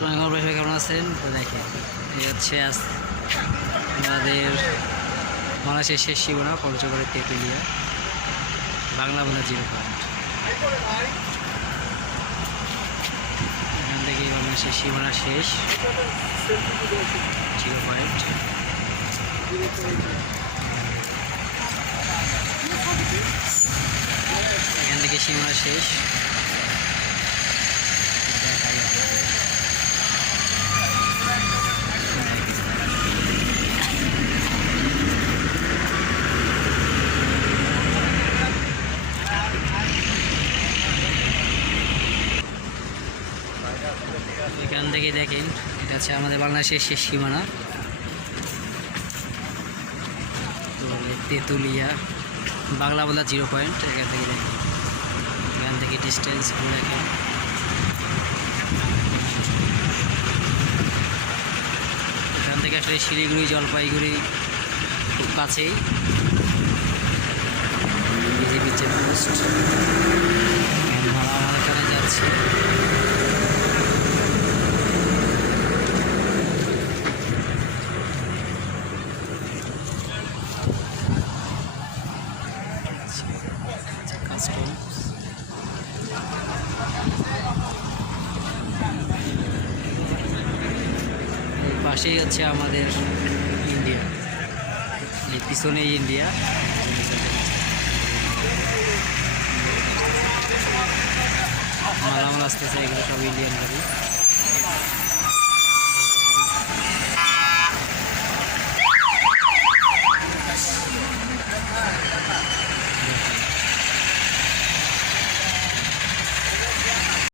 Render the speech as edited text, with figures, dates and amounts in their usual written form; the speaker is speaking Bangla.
আসসালামু আলাইকুম, ভাই কেমন আছেন? তো দেখেন, এই হচ্ছে আজ আমাদের বাংলাদেশের শেষ সীমানা পঞ্চগড়ের তেঁতুলিয়া বাংলা বলা 0 পয়েন্ট। এখান থেকে বাংলাদেশের সীমানা শেষ 0 পয়েন্ট। এখান থেকে সীমানা শেষ। এখান থেকে দেখেন, এটা হচ্ছে আমাদের বাংলাদেশের শেষ সীমানা। তো তেঁতুলিয়া বাংলা বলা 0 পয়েন্ট। এখান থেকে দেখেন, এখান থেকে ডিস্টেন্স দেখেন। এখান থেকে আসলে শিলিগুড়ি জলপাইগুড়ি খুব কাছেই। বিজেপি চেকপোস্ট আমার এখানে যাচ্ছে। পাশেই হচ্ছে আমাদের ইন্ডিয়া, এই পিছনেই ইন্ডিয়া। মালামাল আসতেছে, এগুলো সব ইন্ডিয়ান গাড়ি।